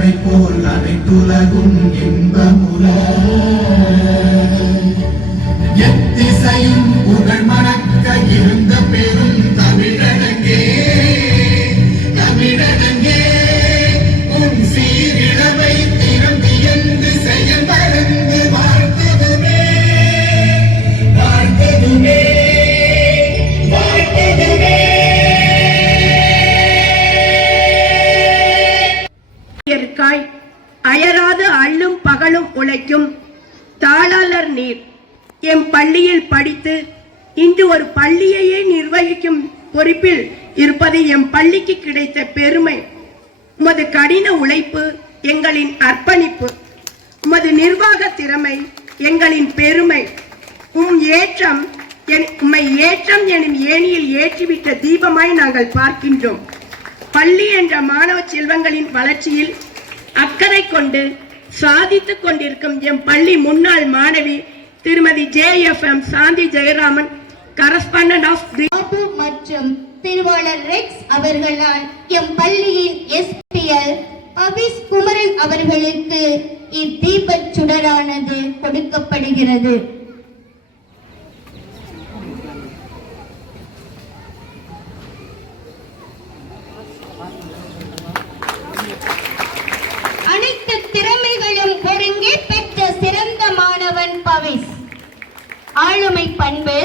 தமிழனை போல் அனைத்துலகும் இன்பமுற எத்திசையும் புகழ் மணக்க இருந்த பெரும் தமிழனங்கே தமிழனங்கே உன் சீரிழமை திறந்து என்று செயல் மறந்து வாழ்த்ததுமே வாழ்த்ததுமே வாழ்த்ததுமே. அயராது அள்ளும் பகலும் உழைக்கும் தாளாளர் நீர் எம் பள்ளியில் படித்து இன்று ஒரு பள்ளியையே நிர்வகிக்கும் பொறுப்பில் இருப்பது எம் பள்ளிக்கு கிடைத்த பெருமை. உமது கடின உழைப்பு எங்களின் அர்ப்பணிப்பு, உமது நிர்வாக திறமை எங்களின் பெருமை. உம்மை ஏற்றம் எனும் ஏணியில் ஏற்றிவிட்ட தீபமாய் நாங்கள் பார்க்கின்றோம். பள்ளி என்ற மாணவ செல்வங்களின் வளர்ச்சியில் அக்கறை கொண்டு சாதித்துக் கொண்டிருக்கும் எம் பள்ளி முன்னாள் மாணவி திருமதி JFM Shanthi Jayaraman, correspondent of மற்றும் திருவாளர் ரெக்ஸ் அவர்களால் எம் பள்ளியின் SPL பவிஸ் குமரன் அவர்களுக்கு இத்தீபச் சுடரானது கொடுக்கப்படுகிறது. அனைத்து திறமைகளும் ஒருங்கே பெற்ற சிறந்த மாணவன் பவிஸ். ஆளுமை பண்பு,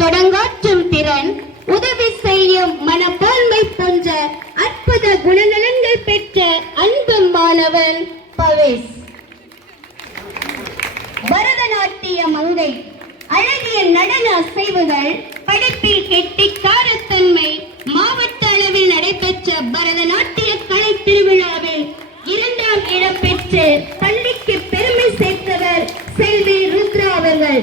தொடங்காற்றும் திறன், உதவி செய்யும் மனப்பான்மை போன்ற அற்புத குணநலன்கள் பெற்ற அன்பு மாணவன் பவிஸ். பரதநாட்டிய மங்கை, அழகிய நடன அசைவுகள், படிப்பில் கெட்டிக்காரத்தன்மை. மாவட்ட அளவில் நடைபெற்ற பரதநாட்டிய கலை திருவிழாவில் 2ஆம் இடம் பெற்று பள்ளிக்கு பெருமை சேர்த்தவர் செல்வி ருத்ரா அவர்கள்.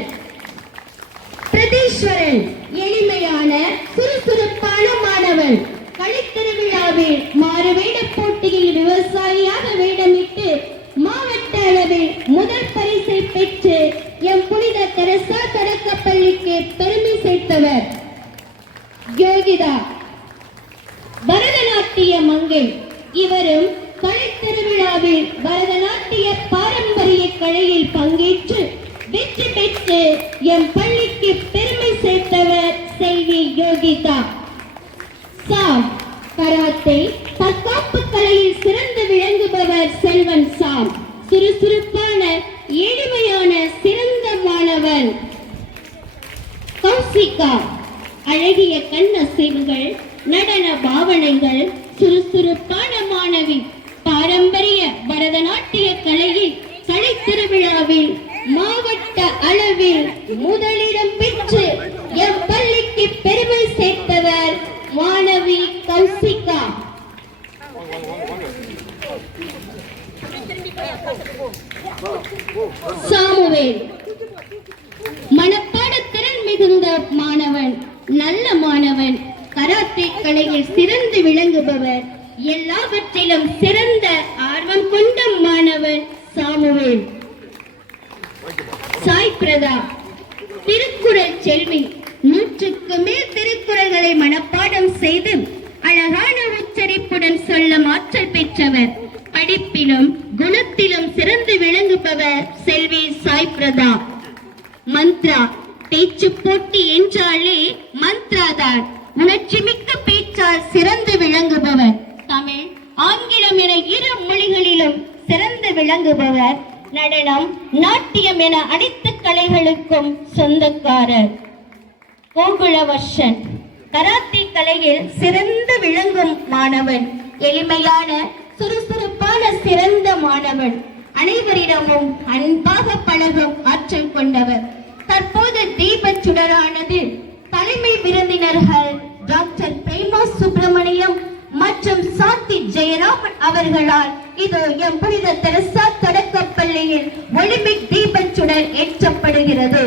பிரதீஸ்வரன், எளிமையான சுறுசுறுப்பான மாணவன். கலைத்திருவிழாவில் மாறுவேட போட்டியில் விவசாயியாக வேடமிட்டு மாவட்ட அளவில் முதல் பரிசை பெற்று எம் புனித தெரசா தொடக்கப்பள்ளிக்கு பெருமை சேர்த்தவர். யோகிதா, பரதநாட்டிய மங்கை. இவரும் கலை திருவிழாவில் பரதநாட்டிய பாரம்பரிய கலையில் பங்கேற்று வெற்றி பெற்று எம் பள்ளிக்கு பெருமை சேர்த்தவர் செல்வி யோகிதா. சாம், கராத்தே, தற்காப்பு கலையில் சிறந்து விளங்குபவர் செல்வன் சாம். சுறுசுறுப்பான எளிமையான சிறந்த மாணவன். கௌசிகா, அழகிய கண்ணசைவுகள், நடன பாவனைகள், சுறுசுறுப்பான மாணவி. பாரம்பரிய பரதநாட்டிய கலையில் கலை திருவிழாவில் மாவட்ட அளவில் முதலிடம் பெற்று எம் பள்ளிக்கு பெருமை சேர்த்தவர் மாணவி கௌசிகா. சாமுவேல், மனப்பாட திறன் மிகுந்த மாணவன், நல்ல மாணவன். கராத்தே கலையில் சிறந்து விளங்குபவர், எல்லாவற்றிலும் சிறந்த ஆர்வம் கொண்ட மாணவன் சாமுவேல். சாய் பிரதா, திருக்குறள் செல்வி. 100க்கு மேல் திருக்குறள்களை மனப்பாடம் செய்து அழகான உச்சரிப்புடன் சொல்ல ஆற்றல் பெற்றவர். படிப்பிலும் குணத்திலும் சிறந்து விளங்குபவர் செல்வி சாய் பிரதா. மந்த்ரா, பேச்சு போட்டி என்றாலே மந்த்ராதான். உணர்ச்சி மிக்க பேச்சால் சிறந்து விளங்குபவர். தமிழ், ஆங்கிலம் என 2 மொழிகளிலும் சிறந்து விளங்குபவர். நடனம், நாட்டியம் என அனைத்து கலைகளுக்கும் சொந்தக்காரர். கோகுலவர்ஷன், கராத்தே கலையில் சிறந்து விளங்கும் மாணவன். எளிமையான சுறுசுறுப்பான சிறந்த மாணவன். அனைவரிடமும் அன்பாக பழகும் ஆற்றல் கொண்டவர். தற்போது தீபச் சுடரானது தலைமை விருந்தினர்கள் டாக்டர் பிரேமா சுப்பிரமணியம் மற்றும் சாந்தி ஜெயராமன் அவர்களால் இது எம் புனித தெரசா தொடக்கப்பள்ளியில் ஒலிம்பிக் தீபச் சுடர் ஏற்றப்படுகிறது.